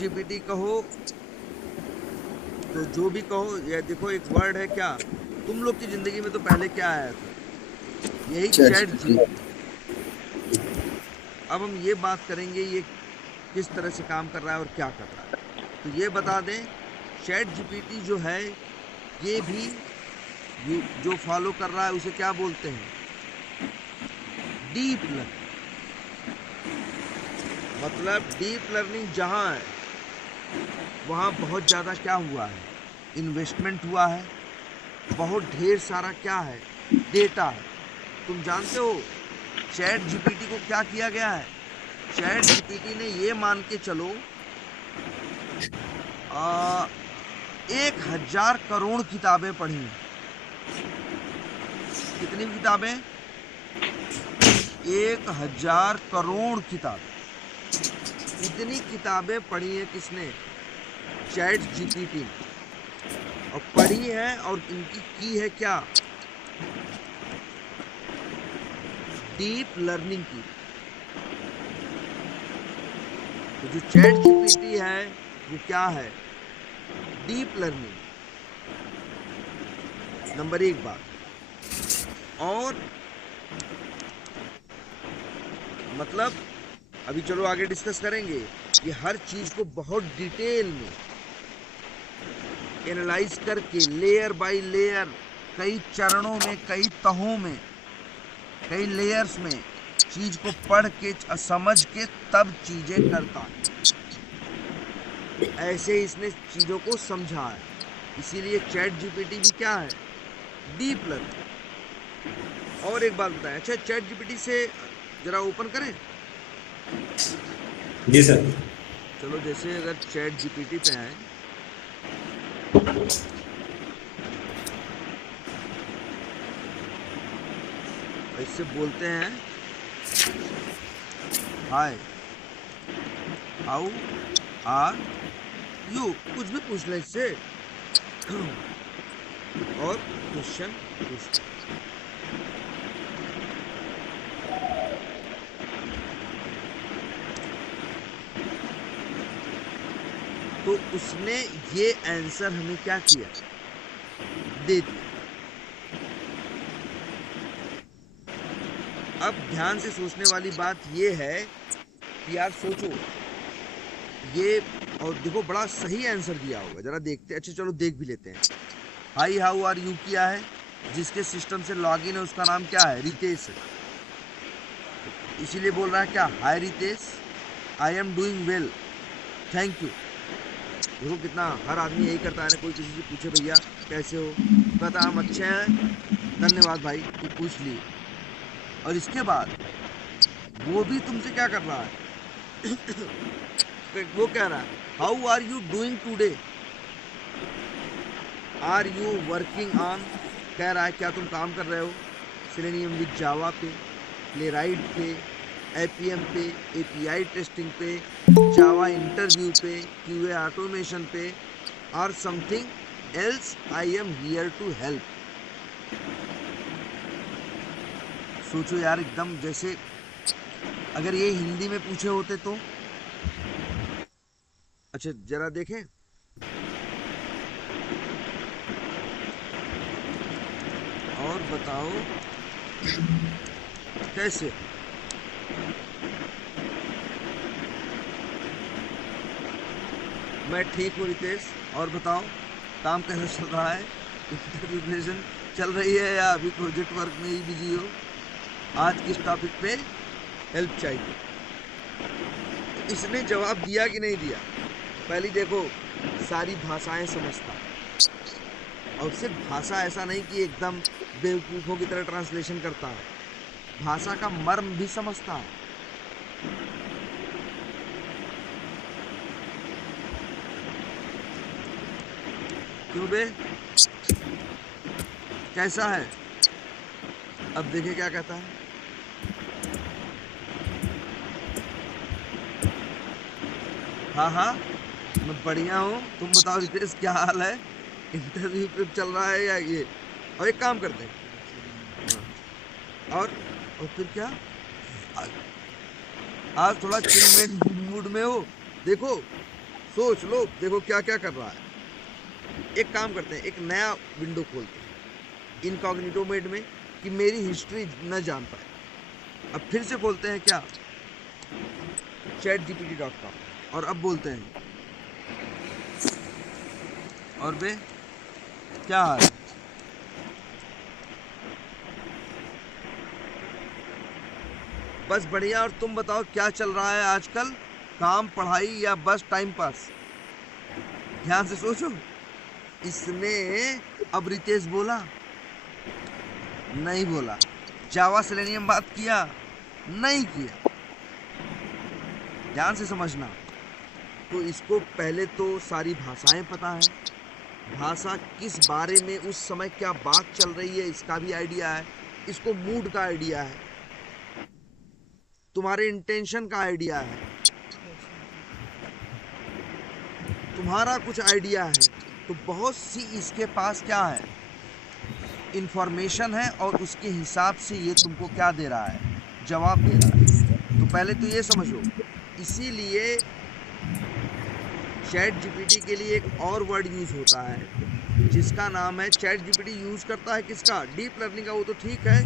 GPT कहो तो जो भी कहो, ये देखो एक वर्ड है क्या, तुम लोग की जिंदगी में तो पहले क्या आया था, यही चैट चैट जीपीटी। जीपीटी। अब हम ये बात करेंगे ये किस तरह से काम कर रहा है और क्या कर रहा है। तो ये बता दें, चैट जीपीटी जो है ये भी जो फॉलो कर रहा है उसे क्या बोलते हैं, डीप लर्निंग। मतलब डीप लर्निंग जहाँ है वहाँ बहुत ज़्यादा क्या हुआ है, इन्वेस्टमेंट हुआ है, बहुत ढेर सारा क्या है, डेटा है। तुम जानते हो चैट जीपीटी को क्या किया गया है, चैट जीपीटी ने ये मान के चलो 1,000 करोड़ किताबें पढ़ी हैं। कितनी किताबें? 1,000 करोड़ किताबें। इतनी किताबें पढ़ी है किसने? चैट जीपीटी ने। और पढ़ी है और इनकी की है क्या, डीप लर्निंग की। तो जो चैट जीपीटी है वो क्या है, डीप लर्निंग। नंबर एक बात। और मतलब अभी चलो आगे डिस्कस करेंगे कि हर चीज को बहुत डिटेल में एनालाइज करके लेयर बाय लेयर, कई चरणों में, कई तहों में, कई लेयर्स में चीज को पढ़ के समझ के तब चीजें करता है। ऐसे इसने चीजों को समझा है, इसीलिए चैट जीपीटी भी क्या है, डीप लर्निंग। और एक बात बताएं, अच्छा चैट जीपीटी से जरा ओपन करें। जी सर। चलो जैसे अगर चैट जीपीटी पे आए, इससे बोलते हैं हाय हाउ आर यू, कुछ भी पूछ ले इससे और क्वेश्चन पूछते हैं। तो उसने ये आंसर हमें क्या किया, दे दिया। अब ध्यान से सोचने वाली बात ये है कि यार सोचो ये, और देखो बड़ा सही आंसर दिया होगा, जरा देखते। अच्छा चलो देख भी लेते हैं। हाई हाउ आर यू किया है, जिसके सिस्टम से लॉगिन है उसका नाम क्या है, रितेश है। इसीलिए बोल रहा है क्या, hi Ritesh I am doing well thank you. देखो कितना हर आदमी यही करता है ना, कोई किसी से पूछे भैया कैसे हो, कहता हम अच्छे हैं धन्यवाद भाई कि पूछ लिए। और इसके बाद वो भी तुमसे क्या कर रहा है वो कह रहा है how are you doing today, are you working on, कह रहा है क्या तुम काम कर रहे हो सेलेनियम विद जावा पे, प्लेराइट पे, एपीएम पे, एपीआई टेस्टिंग पे, जावा इंटरव्यू पे, क्यूए ऑटोमेशन पे, और something else, I am here to help. सोचो यार, एकदम जैसे अगर ये हिंदी में पूछे होते तो। अच्छा जरा देखें, और बताओ कैसे। मैं ठीक हूँ रितेश, और बताओ काम कैसा चल रहा है, प्रिपरेशन चल रही है या अभी प्रोजेक्ट वर्क में ही बिजी हो, आज किस टॉपिक पे हेल्प चाहिए। तो इसने जवाब दिया कि नहीं दिया, पहले देखो सारी भाषाएं समझता है। और सिर्फ भाषा ऐसा नहीं कि एकदम बेवकूफ़ों की तरह ट्रांसलेशन करता है, भाषा का मर्म भी समझता है। क्यों बे, कैसा है? अब देखिए क्या कहता है। हाँ हाँ मैं बढ़िया हूँ, तुम बताओ रितेश क्या हाल है, इंटरव्यू पे चल रहा है या ये। और एक काम करते हैं, हाँ, और फिर क्या, आज थोड़ा चिल मूड में हो, देखो सोच लो, देखो क्या क्या कर रहा है। एक काम करते हैं, एक नया विंडो खोलते हैं इनकॉग्निटो मोड में कि मेरी हिस्ट्री न जान पाए। अब फिर से बोलते हैं क्या, chatgpt.com, और अब बोलते हैं और बे क्या हाल है? बस बढ़िया। और तुम बताओ क्या चल रहा है आजकल, काम पढ़ाई या बस टाइम पास? ध्यान से सोचो। इसने अब रितेश बोला नहीं बोला, जावा सेलेनियम बात किया नहीं किया। ध्यान से समझना। तो इसको पहले तो सारी भाषाएं पता है, भाषा किस बारे में उस समय क्या बात चल रही है इसका भी आइडिया है, इसको मूड का आइडिया है, तुम्हारे इंटेंशन का आइडिया है, तुम्हारा कुछ आइडिया है। तो बहुत सी इसके पास क्या है, इंफॉर्मेशन है, और उसके हिसाब से ये तुमको क्या दे रहा है, जवाब दे रहा है। तो पहले तो ये समझो। इसीलिए चैट जीपीटी के लिए एक और वर्ड यूज होता है जिसका नाम है, चैट जीपीटी यूज करता है किसका, डीप लर्निंग का। वो तो ठीक है,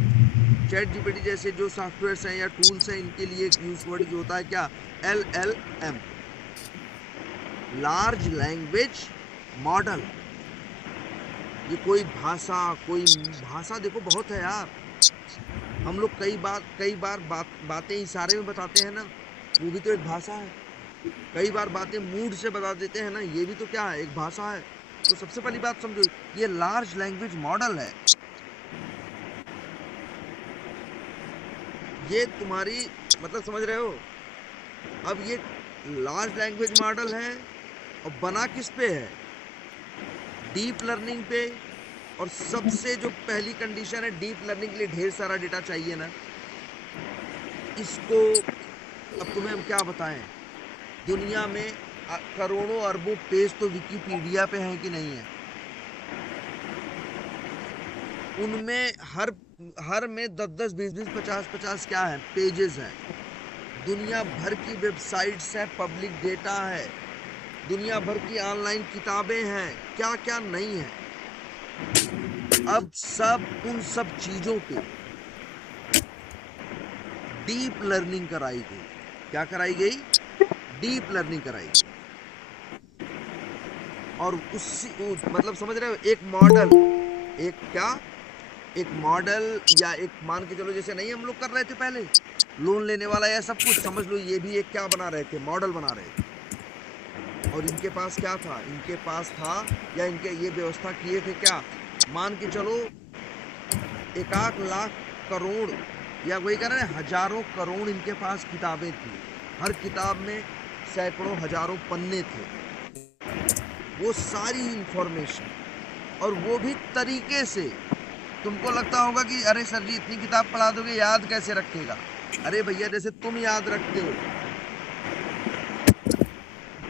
चैट जीपीटी जैसे जो सॉफ्टवेयर्स हैं या टूल्स हैं इनके लिए एक यूज वर्ड जो होता है क्या, LLM, लार्ज लैंग्वेज मॉडल। ये कोई भाषा देखो बहुत है यार। हम लोग कई बार बातें इशारे में बताते हैं ना, वो भी तो एक भाषा है। कई बार बातें मूड से बता देते हैं ना, ये भी तो क्या है, एक भाषा है। तो सबसे पहली बात समझो, ये लार्ज लैंग्वेज मॉडल है। ये तुम्हारी मतलब समझ रहे हो। अब ये लार्ज लैंग्वेज मॉडल है और बना किस पे है, डीप लर्निंग पे। और सबसे जो पहली कंडीशन है, डीप लर्निंग के लिए ढेर सारा डेटा चाहिए ना। इसको अब तुम्हें हम क्या बताएं, दुनिया में करोड़ों अरबों पेज तो विकिपीडिया पे हैं कि नहीं है। उनमें हर में 10-10, 20-20, 50-50 क्या है, पेजेस हैं। दुनिया भर की वेबसाइट्स हैं, पब्लिक डेटा है, दुनिया भर की ऑनलाइन किताबें हैं, क्या क्या नहीं है। अब उन सब चीजों पे डीप लर्निंग कराई गई। क्या कराई गई, डीप लर्निंग कराई गई। और मतलब समझ रहे हो, एक मॉडल या एक मान के चलो, जैसे नहीं हम लोग कर रहे थे पहले लोन लेने वाला या सब कुछ, समझ लो ये भी एक क्या बना रहे थे, मॉडल बना रहे थे। और इनके पास क्या था, इनके पास था या इनके ये व्यवस्था किए थे क्या, मान के चलो 1 लाख करोड़ या वही कह रहे हैं हजारों करोड़ इनके पास किताबें थी। हर किताब में सैकड़ों हजारों पन्ने थे। वो सारी इंफॉर्मेशन, और वो भी तरीके से। तुमको लगता होगा कि अरे सर जी इतनी किताब पढ़ा दोगे याद कैसे रखेगा। अरे भैया जैसे तुम याद रखते हो,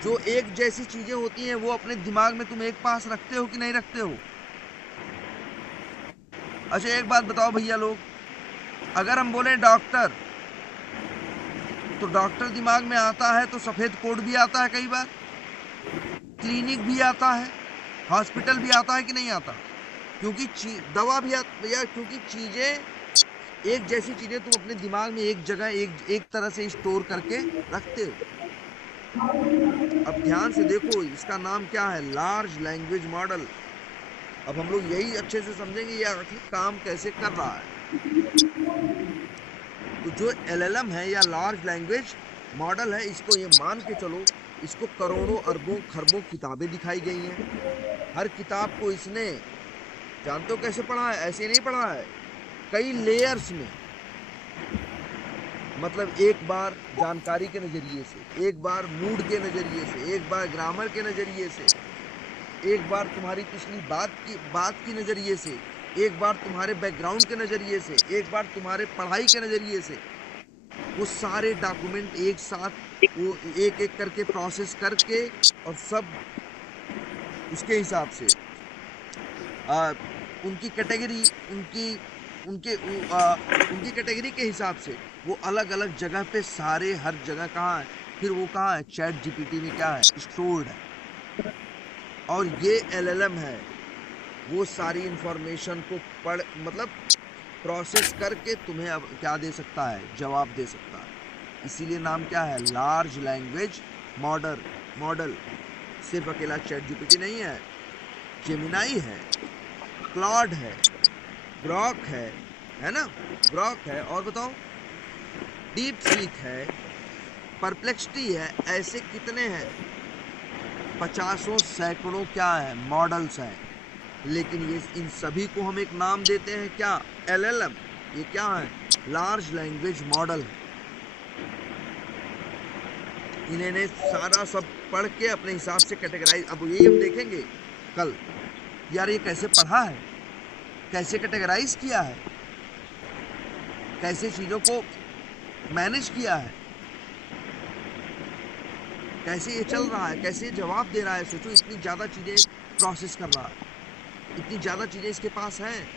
जो एक जैसी चीजें होती हैं वो अपने दिमाग में तुम एक पास रखते हो कि नहीं रखते हो। अच्छा एक बात बताओ भैया लोग, अगर हम बोले डॉक्टर, तो डॉक्टर दिमाग में आता है तो सफेद कोट भी आता है, कई बार क्लिनिक भी आता है, हॉस्पिटल भी आता है कि नहीं आता, क्योंकि दवा भी भैया, क्योंकि चीजें एक जैसी चीजें तुम अपने दिमाग में एक जगह एक तरह से स्टोर करके रखते हो। अब ध्यान से देखो, इसका नाम क्या है, लार्ज लैंग्वेज मॉडल। अब हम लोग यही अच्छे से समझेंगे ये आखिर काम कैसे कर रहा है। तो जो LLM है या लार्ज लैंग्वेज मॉडल है, इसको ये मान के चलो, इसको करोड़ों अरबों खरबों किताबें दिखाई गई हैं। हर किताब को इसने जानते हो कैसे पढ़ा है, ऐसे नहीं पढ़ा है, कई लेयर्स में। मतलब एक बार जानकारी के नज़रिए से, एक बार मूड के नज़रिए से, एक बार ग्रामर के नज़रिए से, एक बार तुम्हारी पिछली बात की नज़रिए से, एक बार तुम्हारे बैकग्राउंड के नज़रिए से, एक बार तुम्हारे पढ़ाई के नज़रिए से। वो सारे डॉक्यूमेंट एक साथ वो एक एक करके प्रोसेस करके और सब उसके हिसाब से उनकी कैटेगरी उनकी कैटेगरी के हिसाब से वो अलग अलग जगह पे सारे हर जगह कहाँ है, फिर वो कहाँ है, चैट जीपीटी में क्या है, स्टोर्ड है। और ये एलएलएम है, वो सारी इंफॉर्मेशन को पढ़ मतलब प्रोसेस करके तुम्हें अब क्या दे सकता है, जवाब दे सकता है। इसीलिए नाम क्या है, लार्ज लैंग्वेज मॉडल। सिर्फ अकेला चैट जीपीटी नहीं है, जेमिनाई है, क्लॉड है, ग्रॉक है ना, ग्रॉक है, और बताओ डीप सीक है, परप्लेक्सिटी है। ऐसे कितने हैं, पचासों सैकड़ों क्या है, मॉडल्स हैं। लेकिन ये इन सभी को हम एक नाम देते हैं क्या, एलएलएम। ये क्या है, लार्ज लैंग्वेज मॉडल है। इन्होंने सारा सब पढ़ के अपने हिसाब से कैटेगराइज, अब यही हम देखेंगे कल, यार ये कैसे पढ़ा है, कैसे कैटेगराइज किया है, कैसे चीज़ों को मैनेज किया है, कैसे ये चल रहा है, कैसे जवाब दे रहा है। सोचो इतनी ज़्यादा चीज़ें प्रोसेस कर रहा है, इतनी ज़्यादा चीज़ें इसके पास हैं,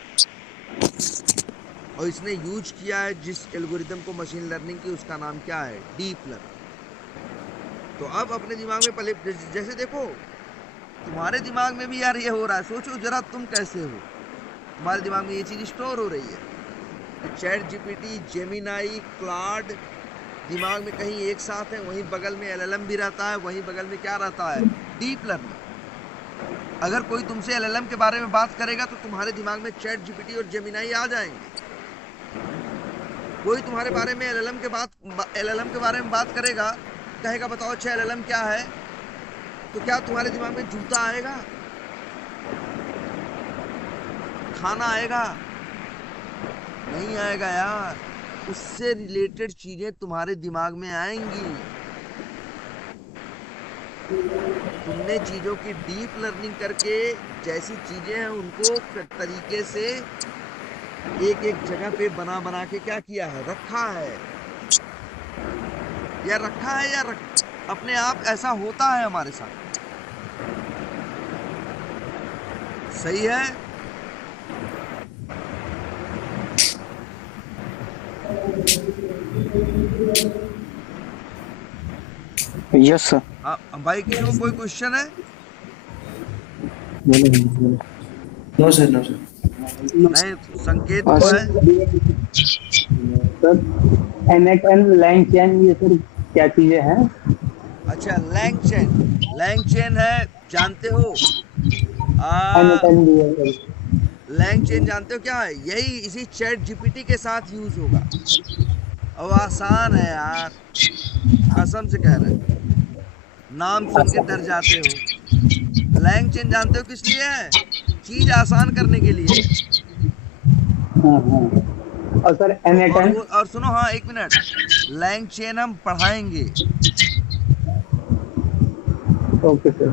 और इसने यूज किया है जिस एल्गोरिदम को मशीन लर्निंग की, उसका नाम क्या है, डीप लर्निंग। तो अब अपने दिमाग में पहले जैसे देखो तुम्हारे दिमाग में भी यार ये हो रहा है, सोचो जरा तुम कैसे हो, तुम्हारे दिमाग में ये चीज़ स्टोर हो रही है। चैट जीपीटी, जेमिनाई, क्लॉड दिमाग में कहीं एक साथ है, वहीं बगल में एलएलएम भी रहता है, वहीं बगल में क्या रहता है, डीप लर्निंग। अगर कोई तुमसे एलएलएम के बारे में बात करेगा तो तुम्हारे दिमाग में चैट जीपीटी और जेमिनाई आ जाएंगे। कोई तुम्हारे बारे में एलएलएम के बारे में बात करेगा, कहेगा बताओ अच्छा एलएलएम क्या है, तो क्या तुम्हारे दिमाग में जूता आएगा, खाना आएगा? नहीं आएगा यार। उससे रिलेटेड चीजें तुम्हारे दिमाग में आएंगी। तुमने चीजों की डीप लर्निंग करके जैसी चीजें हैं उनको तरीके से एक एक जगह पे बना के क्या किया है, रखा है। या अपने आप ऐसा होता है हमारे साथ, सही है? Yes sir. भाई किसी को कोई क्वेश्चन है? No sir, no sir. नहीं, संकेत को है सर एनएटएन, लैंगचैन, ये सर क्या चीजें हैं? अच्छा, लैंगचैन है, जानते हो? एनएटएन भी है सर। लैंगचैन जानते हो क्या है? यही इसी चैट जीपीटी के साथ यूज होगा। अब आसान है यार, कसम से कह रहे हैं, नाम सुन के डर जाते हो। लैंगचैन जानते हो किस लिए है? चीज आसान करने के लिए। और सर एनएटएन? और सुनो, हाँ एक मिनट, लैंगचैन हम पढ़ाएंगे। Okay sir.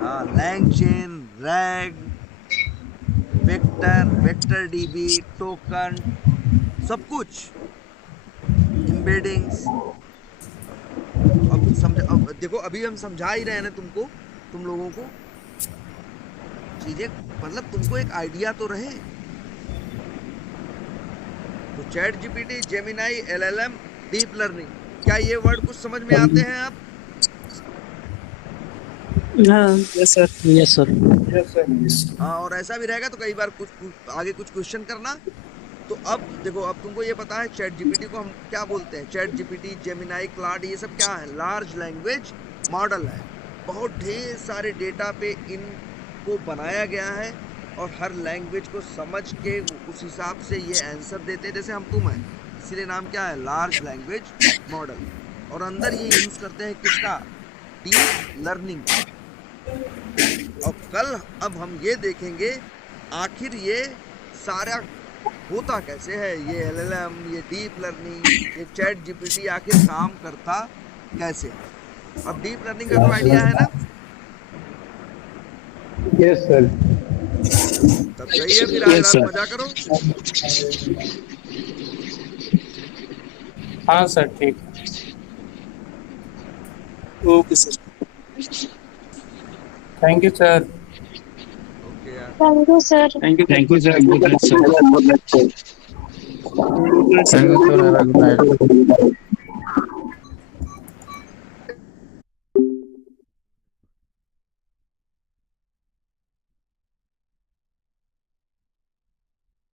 हाँ, लैंगचैन, रैग, वेक्टर डीबी, टोकन, सब कुछ, एम्बेडिंग्स। अब देखो, अभी हम समझा ही रहे हैं ना तुम लोगों को चीजें, मतलब तुमको एक आइडिया तो रहे। तो chat GPT, Gemini, LLM, deep learning, क्या ये वर्ड कुछ समझ में आते हैं आप? हाँ, yes sir, yes sir, yes sir. हाँ, और ऐसा भी रहेगा तो कई बार कुछ आगे कुछ क्वेश्चन करना। तो अब देखो, अब तुमको ये पता है चैट जीपीटी को हम क्या बोलते हैं। चैट जीपीटी, जेमिनाई, क्लॉड, ये सब क्या है, लार्ज लैंग्वेज मॉडल है। बहुत ढेर सारे डेटा पे इनको बनाया गया है, और हर लैंग्वेज को समझ के उस हिसाब से ये आंसर देते हैं, जैसे हम तुम हैं, इसीलिए नाम क्या है, लार्ज लैंग्वेज मॉडल। और अंदर ये यूज करते हैं किसका, डीप लर्निंग का। और कल अब हम ये देखेंगे आखिर ये सारा होता कैसे है, ये एलएलएम, ये डीप लर्निंग, ये चैट जीपीटी आखिर काम करता कैसे। अब डीप लर्निंग का तो आइडिया है ना? Yes sir. तब सही है, फिर आज रात मजा करो। हाँ सर, ठीक। Okay sir, thank you sir. Okay यार, thank you sir. Thank you sir. Good night sir. Thank you sir.